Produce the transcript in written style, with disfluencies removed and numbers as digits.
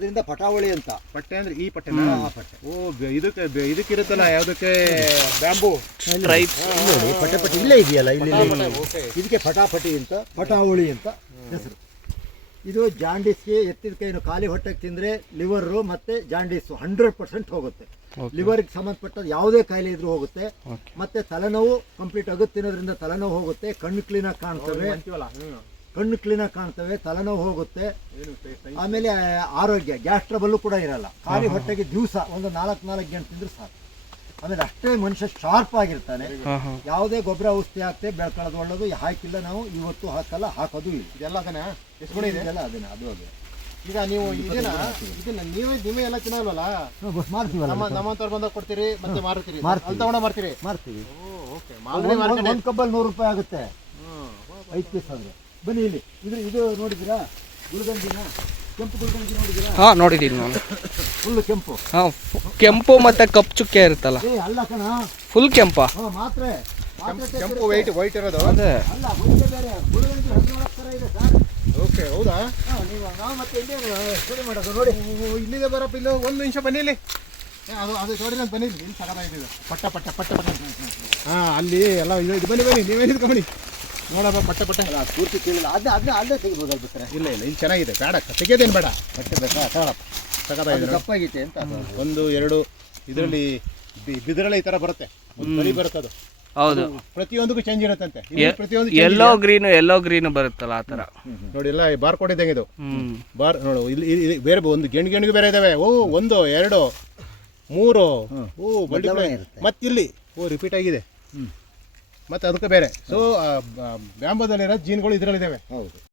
ಅದರಿಂದ ಪಟಾವಳಿ ಅಂತ. ಪಟ್ಟೆ ಅಂದ್ರೆ ಈ ಪಟ್ಟೆ ಪಟ್ಟೆ. ಓ ಇದಕ್ಕಿರುತ್ತಲ್ಲ ಯಾವುದಕ್ಕೆ ಬ್ಯಾಂಬೂ ನೋಡಿ ಪಟೆ ಇಲ್ಲೇ ಇದೆಯಲ್ಲ ಇಲ್ಲಿ ಇದಕ್ಕೆ ಪಟಾಪಟಿ ಅಂತ ಪಟಾವಳಿ ಅಂತ ಹೆಸರು. ಇದು ಜಾಂಡೀಸ್ಗೆ ಎತ್ತಿದ ಕೈನು ಖಾಲಿ ಹೊಟ್ಟೆಗೆ ತಿಂದರೆ ಲಿವರು ಮತ್ತು ಜಾಂಡೀಸು 100% ಹೋಗುತ್ತೆ. ಲಿವರ್ಗೆ ಸಂಬಂಧಪಟ್ಟದ್ದು ಯಾವುದೇ ಕಾಯಿಲೆ ಇದ್ರೂ ಹೋಗುತ್ತೆ. ಮತ್ತು ತಲೆನೋವು ಕಂಪ್ಲೀಟ್ ಆಗುತ್ತೆ ತಿನ್ನೋದ್ರಿಂದ ತಲೆನೋವು ಹೋಗುತ್ತೆ. ಕಣ್ಣು ಕ್ಲೀನಾಗಿ ಕಾಣ್ತವೆ, ತಲೆನೋವು ಹೋಗುತ್ತೆ. ಆಮೇಲೆ ಆರೋಗ್ಯ, ಗ್ಯಾಸ್ ಟ್ರಬಲ್ಲು ಕೂಡ ಇರಲ್ಲ. ಖಾಲಿ ಹೊಟ್ಟೆಗೆ ದಿವಸ ಒಂದು 4 ಗಂಟೆ ತಿಂದ್ರೆ ಸಾಕು. ಆಮೇಲೆ ಅಷ್ಟೇ ಮನುಷ್ಯ ಶಾರ್ಪ್ ಆಗಿರ್ತಾನೆ. ಯಾವುದೇ ಗೊಬ್ಬರ ಔಷಧಿ ಹಾಕ್ತೆ ಬೆಳ್ಕೊಳ್ಳೋದು ಒಳ್ಳೇದು. ಹಾಕಿಲ್ಲ ನಾವು ಇವತ್ತು ಹಾಕಲ್ಲ, ಹಾಕೋದು ಇಲ್ಲ. ಇದೆಲ್ಲ ಅದನ್ನ ಇದೆಲ್ಲ ಅದನ್ನ ಅದು ಈಗ ನೀವು ಇದನ್ನ ನೀವೇ ಎಲ್ಲ ತಿನ್ನಲ್ವಲ್ಲ? ಮಾಡ್ತೀವಲ್ಲ, ನಮ್ಮಂತವ್ರು ಬಂದಾಗ ಕೊಡ್ತೀರಿ ಮತ್ತೆ ಮಾರ್ತೀರಿ? ಮಾಡ್ತೀವಿ. ಒಂದು ಕಬ್ಬಲ್ಲಿ 100 ರೂಪಾಯಿ ಆಗುತ್ತೆ 5 ಪೀಸ್ ಆದ್ರೆ. ಬನ್ನಿ ಇಲ್ಲಿ ಇದು ನೋಡಿದ್ದೀರಾ ಗುಲ್ಗಂಜಿನ? ಕೆಂಪು ಗುಲ್ಗಂಜಿ ನೋಡಿದ್ದೀರಾ? ಹಾ, ನೋಡಿದ್ದೀನಿ ನಾನು. ಫುಲ್ ಕೆಂಪು. ಹಾ, ಕೆಂಪು ಮತ್ತೆ ಕಪ್ಪು ಚುಕ್ಕೆ ಇರುತ್ತಲ್ಲ. ಅಲ್ಲ ಕಣ, ಫುಲ್ ಕೆಂಪ. ಮಾತ್ರೆ ಕೆಂಪು ವೈಟ್ ಇರೋದು ಅದೇ. ಅಲ್ಲ, ಒಂದೇ ಬೇರೆ. ಗುಲ್ಗಂಜಿ 14 ಥರ ಇದೆ ಸರ್. ಓಕೆ, ಹೌದಾ? ನಾವು ಮತ್ತೆ ಇಲ್ಲಿ ಮಾಡೋದು ನೋಡಿ. ಇಲ್ಲಿದೆ ಬರಪ್ಪ, ಇಲ್ಲ ಒಂದು ನಿಮಿಷ ಬನ್ನಿ ಇಲ್ಲಿ. ಅದು ನೋಡಿ ನಾನು ಬನ್ನಿ, ಇಲ್ಲಿ ಸಗದಾಗಿದೆ ಪಟ್ಟ. ಅಲ್ಲಿ ಎಲ್ಲ ಇದು ಬನ್ನಿ ನೀವೇನಿದ್ ಬನ್ನಿ ನೋಡಪ್ಪ. ಪಟ್ಟ ಅಲ್ಲ, ಪೂರ್ತಿ ಕೇಳಿಲ್ಲ. ಅಲ್ಲೇ ತೆಗಿಬೋದಲ್ಲ ಬಿಟ್ಟರೆ. ಇಲ್ಲ ಇಲ್ಲಿ ಚೆನ್ನಾಗಿದೆ, ಬೇಡ ತೆಗೆಯೋದೇನು ಬೇಡ. ಬಟ್ಟೆ ಬೇಕಾ? ಸಗದಾಗಿದೆ, ಕಪ್ಪಾಗೈತೆ ಅಂತ. 1 2 ಇದರಲ್ಲಿ ಬಿದಿರಲ್ಲ ಈ ತರ ಬರುತ್ತೆ, ಬರಿ ಬರುತ್ತೆ. ಅದು ಹೌದು, ಪ್ರತಿಯೊಂದಕ್ಕೂ ಚೇಂಜ್ ಇರುತ್ತಂತೆ. ಪ್ರತಿಯೊಂದು ಎಲ್ಲೋ ಗ್ರೀನ್ ಬರುತ್ತಲ್ಲ ಆ ತರ ನೋಡಿ. ಎಲ್ಲ ಬಾರ್ ಕೋಡ್ ಇದ್ದಂಗೆ ಇದು. ಬಾರ್ ನೋಡು, ಇಲ್ಲಿ ಬೇರೆ ಒಂದು ಗೆಣ್ಣಿಗೆ ಬೇರೆ ಇದಾವೆ. 1 2 3 ಮತ್ತಿಲ್ಲಿ ರಿಪೀಟ್ ಆಗಿದೆ. ಮತ್ತೆ ಅದಕ್ಕೆ ಬೇರೆ. ಸೊ ಬ್ಯಾಂಬೋದಲ್ಲಿರೋ ಜೀನ್ಗಳು ಇದರಲ್ಲಿದ್ದಾವೆ. ಹೌದು.